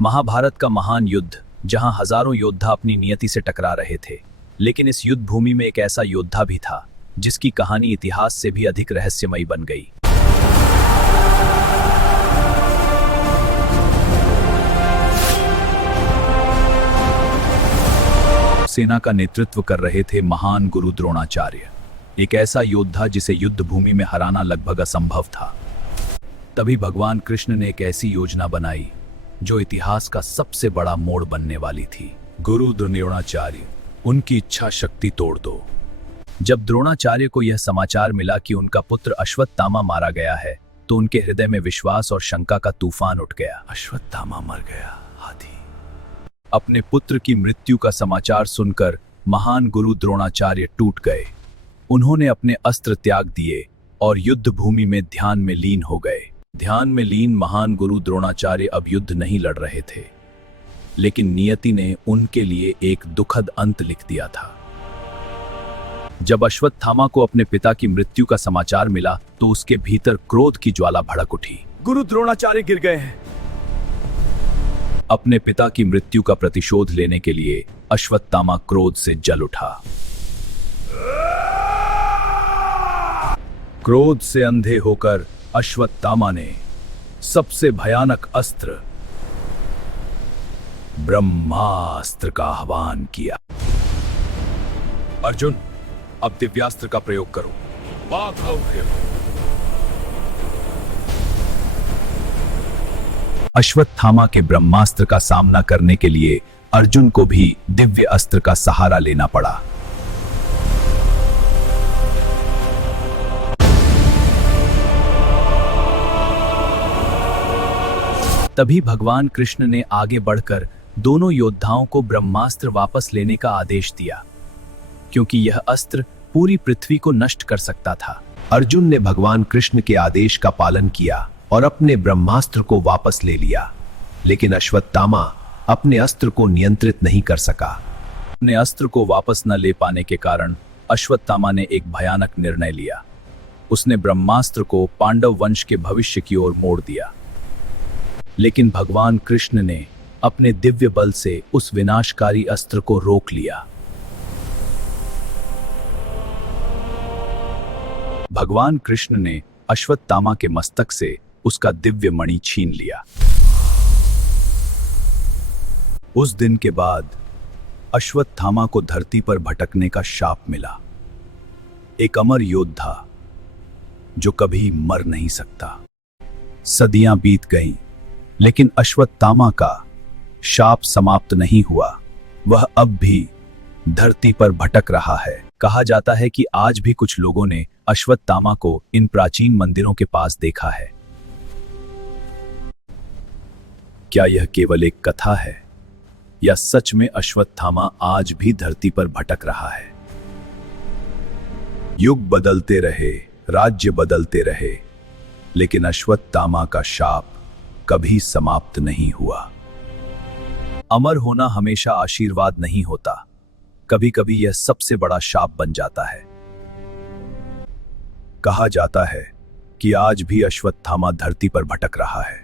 महाभारत का महान युद्ध, जहां हजारों योद्धा अपनी नियति से टकरा रहे थे, लेकिन इस युद्ध भूमि में एक ऐसा योद्धा भी था जिसकी कहानी इतिहास से भी अधिक रहस्यमयी बन गई। सेना का नेतृत्व कर रहे थे महान गुरु द्रोणाचार्य, एक ऐसा योद्धा जिसे युद्ध भूमि में हराना लगभग असंभव था। तभी भगवान कृष्ण ने एक ऐसी योजना बनाई जो इतिहास का सबसे बड़ा मोड़ बनने वाली थी। गुरु द्रोणाचार्य, उनकी इच्छा शक्ति तोड़ दो। जब द्रोणाचार्य को यह समाचार मिला कि उनका पुत्र अश्वत्थामा मारा गया है, तो उनके हृदय में विश्वास और शंका का तूफान उठ गया। अश्वत्थामा मर गया, हाथी। अपने पुत्र की मृत्यु का समाचार सुनकर महान गुरु द्रोणाचार्य टूट गए। उन्होंने अपने अस्त्र त्याग दिए और युद्ध भूमि में ध्यान में लीन हो गए। ध्यान में लीन महान गुरु द्रोणाचार्य अब युद्ध नहीं लड़ रहे थे, लेकिन नियति ने उनके लिए एक दुखद अंत लिख दिया था। जब अश्वत्थामा को अपने पिता की मृत्यु का समाचार मिला, तो उसके भीतर क्रोध की ज्वाला भड़क उठी। गुरु द्रोणाचार्य गिर गए हैं। अपने पिता की मृत्यु का प्रतिशोध लेने के लिए अश्वत्थामा क्रोध से जल उठा। क्रोध से अंधे होकर अश्वत्थामा ने सबसे भयानक अस्त्र ब्रह्मास्त्र का आह्वान किया। अर्जुन, अब दिव्यास्त्र का प्रयोग करो। अश्वत्थामा के ब्रह्मास्त्र का सामना करने के लिए अर्जुन को भी दिव्य अस्त्र का सहारा लेना पड़ा। तभी भगवान कृष्ण ने आगे बढ़कर दोनों योद्धाओं को ब्रह्मास्त्र वापस लेने का आदेश दिया, क्योंकि यह अस्त्र पूरी पृथ्वी को नष्ट कर सकता था। अर्जुन ने भगवान कृष्ण के आदेश का पालन किया और अपने ब्रह्मास्त्र को वापस ले लिया, लेकिन अश्वत्थामा अपने अस्त्र को नियंत्रित नहीं कर सका। अपने अस्त्र को वापस न ले पाने के कारण अश्वत्थामा ने एक भयानक निर्णय लिया। उसने ब्रह्मास्त्र को पांडव वंश के भविष्य की ओर मोड़ दिया, लेकिन भगवान कृष्ण ने अपने दिव्य बल से उस विनाशकारी अस्त्र को रोक लिया। भगवान कृष्ण ने अश्वत्थामा के मस्तक से उसका दिव्य मणि छीन लिया। उस दिन के बाद अश्वत्थामा को धरती पर भटकने का शाप मिला। एक अमर योद्धा जो कभी मर नहीं सकता। सदियां बीत गईं, लेकिन अश्वत्थामा का शाप समाप्त नहीं हुआ। वह अब भी धरती पर भटक रहा है। कहा जाता है कि आज भी कुछ लोगों ने अश्वत्थामा को इन प्राचीन मंदिरों के पास देखा है। क्या यह केवल एक कथा है, या सच में अश्वत्थामा आज भी धरती पर भटक रहा है? युग बदलते रहे, राज्य बदलते रहे, लेकिन अश्वत्थामा का शाप कभी समाप्त नहीं हुआ। अमर होना हमेशा आशीर्वाद नहीं होता, कभी कभी यह सबसे बड़ा शाप बन जाता है। कहा जाता है कि आज भी अश्वत्थामा धरती पर भटक रहा है।